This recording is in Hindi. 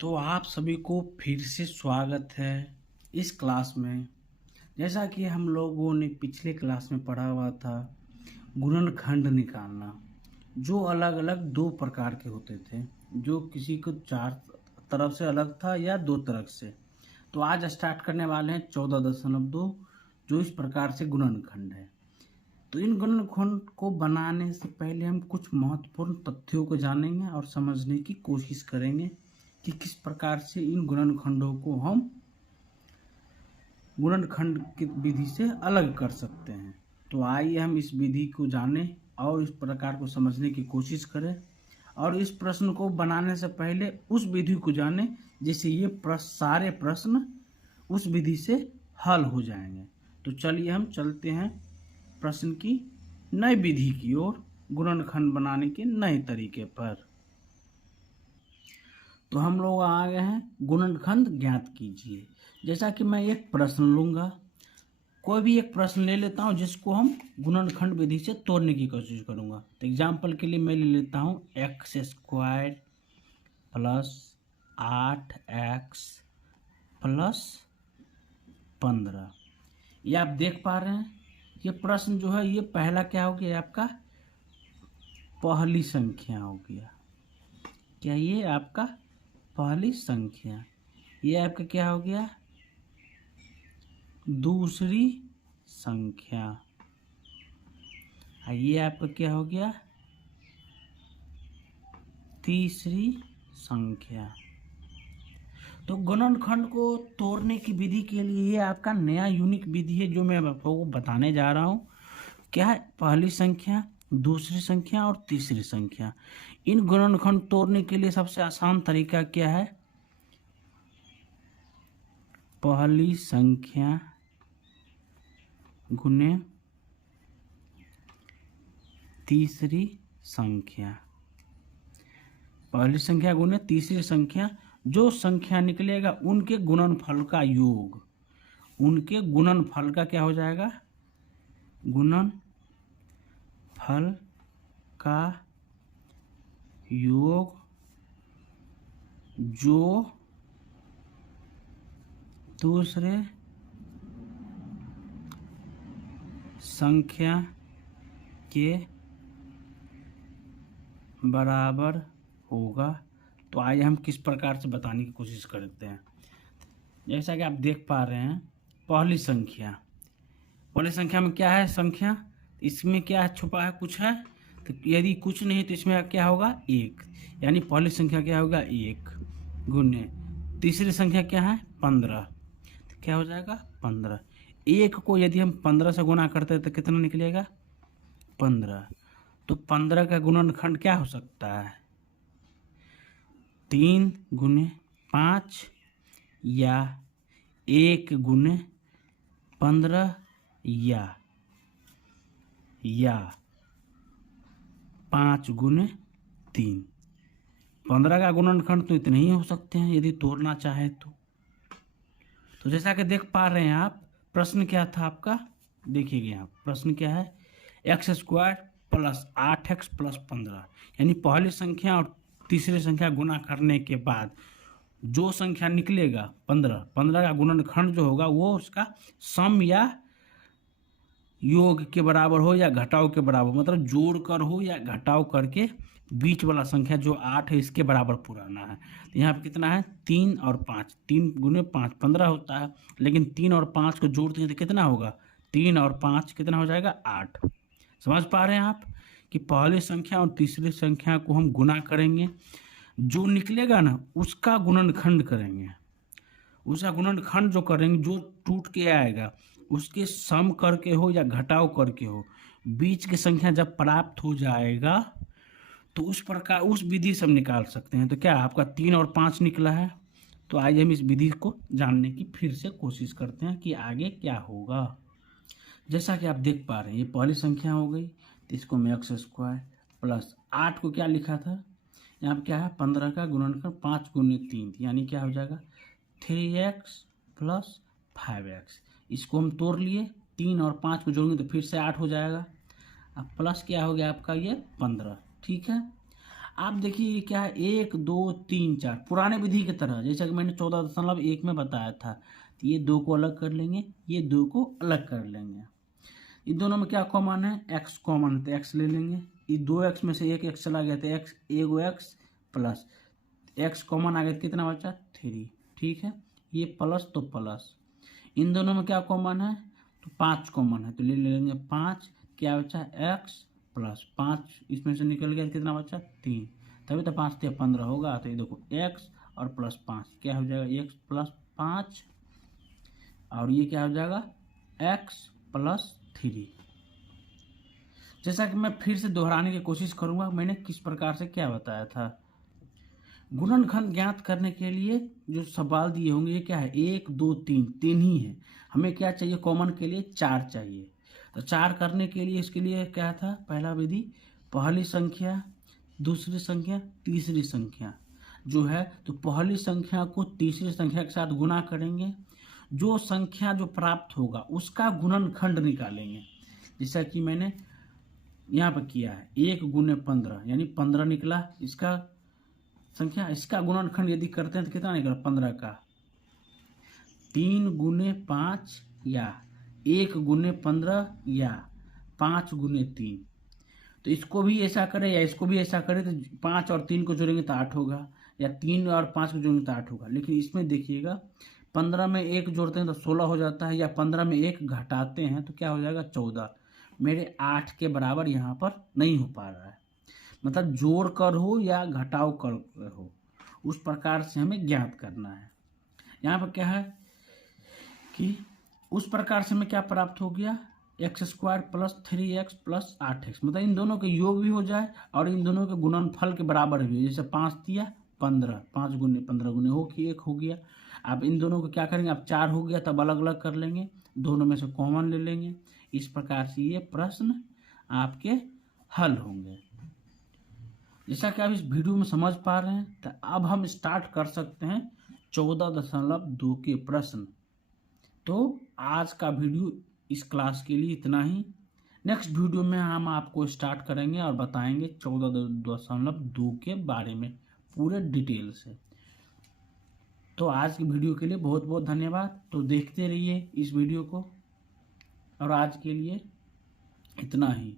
तो आप सभी को फिर से स्वागत है इस क्लास में। जैसा कि हम लोगों ने पिछले क्लास में पढ़ा हुआ था गुणनखंड निकालना, जो अलग अलग दो प्रकार के होते थे, जो किसी को चार तरफ से अलग था या दो तरफ से। तो आज स्टार्ट करने वाले हैं 14.2, जो इस प्रकार से गुणनखंड है। तो इन गुणनखंड को बनाने से पहले हम कुछ महत्वपूर्ण तथ्यों को जानेंगे और समझने की कोशिश करेंगे कि किस प्रकार से इन गुणनखंडों को हम गुणनखंड की विधि से अलग कर सकते हैं। तो आइए हम इस विधि को जानें और इस प्रकार को समझने की कोशिश करें, और इस प्रश्न को बनाने से पहले उस विधि को जानें जिससे ये सारे प्रश्न उस विधि से हल हो जाएंगे। तो चलिए हम चलते हैं प्रश्न की नई विधि की ओर, गुणनखंड बनाने के नए तरीके पर। तो हम लोग आ गए हैं गुणनखंड ज्ञात कीजिए। जैसा कि मैं एक प्रश्न लूंगा, कोई भी एक प्रश्न ले लेता हूं जिसको हम गुणनखंड विधि से तोड़ने की कोशिश करूंगा। तो एग्जाम्पल के लिए मैं ले लेता हूं x² प्लस 8x प्लस 15। ये आप देख पा रहे हैं, ये प्रश्न जो है ये पहला क्या हो गया, आपका पहली संख्या हो गया। क्या ये आपका पहली संख्या, ये आपका क्या हो गया दूसरी संख्या, ये आपका क्या हो गया तीसरी संख्या। तो गुणनखंड को तोड़ने की विधि के लिए ये आपका नया यूनिक विधि है जो मैं आपको बताने जा रहा हूँ। क्या है, पहली संख्या, दूसरी संख्या और तीसरी संख्या। इन गुणनखंड तोड़ने के लिए सबसे आसान तरीका क्या है, पहली संख्या गुने तीसरी संख्या। पहली संख्या गुने तीसरी संख्या, जो संख्या निकलेगा उनके गुणनफल का योग, उनके गुणनफल का क्या हो जाएगा, गुणनफल का योग, जो दूसरे संख्या के बराबर होगा। तो आइए हम किस प्रकार से बताने की कोशिश करते हैं। जैसा कि आप देख पा रहे हैं, पहली संख्या में क्या है संख्या, इसमें क्या छुपा है, कुछ है। तो यदि कुछ नहीं तो इसमें क्या होगा, एक, यानी पहली संख्या क्या होगा एक गुने तीसरी संख्या क्या है 15, तो क्या हो जाएगा 15। एक को यदि हम 15 से गुना करते हैं तो कितना निकलेगा 15। तो 15 का गुणनखंड क्या हो सकता है, 3 गुने 5 या 1 गुने 15 या 5 गुने 3। 15 का गुणनखंड तो इतने ही हो सकते हैं यदि तोड़ना चाहे तो जैसा कि देख पा रहे हैं आप, प्रश्न क्या था आपका, देखिए यहाँ प्रश्न क्या है, x² प्लस 8x प्लस 15, यानी पहली संख्या और तीसरी संख्या गुना करने के बाद जो संख्या निकलेगा 15 का गुणनखंड जो होगा वो उसका सम या योग के बराबर हो या घटाव के बराबर, मतलब जोड़ कर हो या घटाव करके बीच वाला संख्या जो 8 है इसके बराबर पुराना है। तो यहाँ पे कितना है 3 और 5, 3 गुने 5 15 होता है, लेकिन 3 और 5 को जोड़ते हैं तो कितना होगा, 3 और 5 कितना हो जाएगा 8। समझ पा रहे हैं आप कि पहली संख्या और तीसरी संख्या को हम गुना करेंगे, जो निकलेगा ना उसका गुणनखंड करेंगे, उसका गुणनखंड जो करेंगे जो टूट के आएगा उसके सम करके हो या घटाव करके हो, बीच की संख्या जब प्राप्त हो जाएगा तो उस प्रकार उस विधि से हम निकाल सकते हैं। तो क्या आपका 3 और 5 निकला है। तो आइए हम इस विधि को जानने की फिर से कोशिश करते हैं कि आगे क्या होगा। जैसा कि आप देख पा रहे हैं, ये पहली संख्या हो गई, तो इसको मैं x² प्लस 8 को क्या लिखा था, यहाँ पे क्या है 15 का गुणनखंड 5 गुने 3, यानी क्या हो जाएगा 3x प्लस 5x। इसको हम तोड़ लिए, 3 और 5 को जोड़ेंगे तो फिर से 8 हो जाएगा। अब प्लस क्या हो गया आपका ये 15, ठीक है। आप देखिए ये क्या है, 1 2 3 4 पुराने विधि की तरह, जैसा कि मैंने 14.1 में बताया था। तो ये 2 को अलग कर लेंगे, ये 2 को अलग कर लेंगे। इन दोनों में क्या कॉमन है, x कॉमन है तो x ले लेंगे। ये 2x में से एक x चला गया तो x एगो x प्लस x कॉमन आ गया तो कितना बचा 3। ठीक है, ये प्लस तो प्लस। इन दोनों में क्या कॉमन है, तो 5 कॉमन है तो ले लेंगे 5। क्या बचा x प्लस 5, इसमें से निकल गया तो कितना बचा 3। तभी तो 5 से 15 होगा। तो ये देखो x और प्लस 5 क्या हो जाएगा, x प्लस 5 और ये क्या हो जाएगा x प्लस 3। जैसा कि मैं फिर से दोहराने की कोशिश करूंगा, मैंने किस प्रकार से क्या बताया था। गुणनखंड ज्ञात करने के लिए जो सवाल दिए होंगे ये क्या है, 1 2 3 3 ही है। हमें क्या चाहिए कॉमन के लिए 4 चाहिए। तो 4 करने के लिए इसके लिए क्या था, पहला विधि पहली संख्या दूसरी संख्या तीसरी संख्या जो है, तो पहली संख्या को तीसरी संख्या के साथ गुणा करेंगे। जो संख्या जो प्राप्त होगा उसका गुणनखंड निकालेंगे। जैसा कि मैंने यहाँ पर किया है, 1 गुने 15 यानी 15 निकला इसका संख्या। इसका गुणनखंड यदि करते हैं तो कितना निकला 15 का, 3 गुने 5 या 1 गुने 15 या 5 गुने 3। तो इसको भी ऐसा करें या इसको भी ऐसा करें तो 5 और 3 को जोड़ेंगे तो 8 होगा, या 3 और 5 को जोड़ेंगे तो 8 होगा। लेकिन इसमें देखिएगा 15 में 1 जोड़ते हैं तो 16 हो जाता है, या 15 में 1 घटाते हैं तो क्या हो जाएगा 14। मेरे 8 के बराबर यहाँ पर नहीं हो पा रहा है, मतलब जोड़ कर हो या घटाव कर हो, उस प्रकार से हमें ज्ञात करना है। यहाँ पर क्या है कि उस प्रकार से हमें क्या प्राप्त हो गया, x² plus 3x plus 8x, मतलब इन दोनों के योग भी हो जाए और इन दोनों के गुणनफल के बराबर भी हो। जैसे 5 दिया 15, 5 गुने 15 गुने हो कि 1 हो गया। अब इन दोनों को क्या करेंगे, अब 4 हो गया तब अलग अलग कर लेंगे, दोनों में से कॉमन ले लेंगे। इस प्रकार से ये प्रश्न आपके हल होंगे। जैसा कि आप इस वीडियो में समझ पा रहे हैं, तो अब हम स्टार्ट कर सकते हैं 14.2 के प्रश्न। तो आज का वीडियो इस क्लास के लिए इतना ही। नेक्स्ट वीडियो में हम आपको स्टार्ट करेंगे और बताएंगे 14.2 के बारे में पूरे डिटेल से। तो आज की वीडियो के लिए बहुत बहुत धन्यवाद। तो देखते रहिए इस वीडियो को, और आज के लिए इतना ही।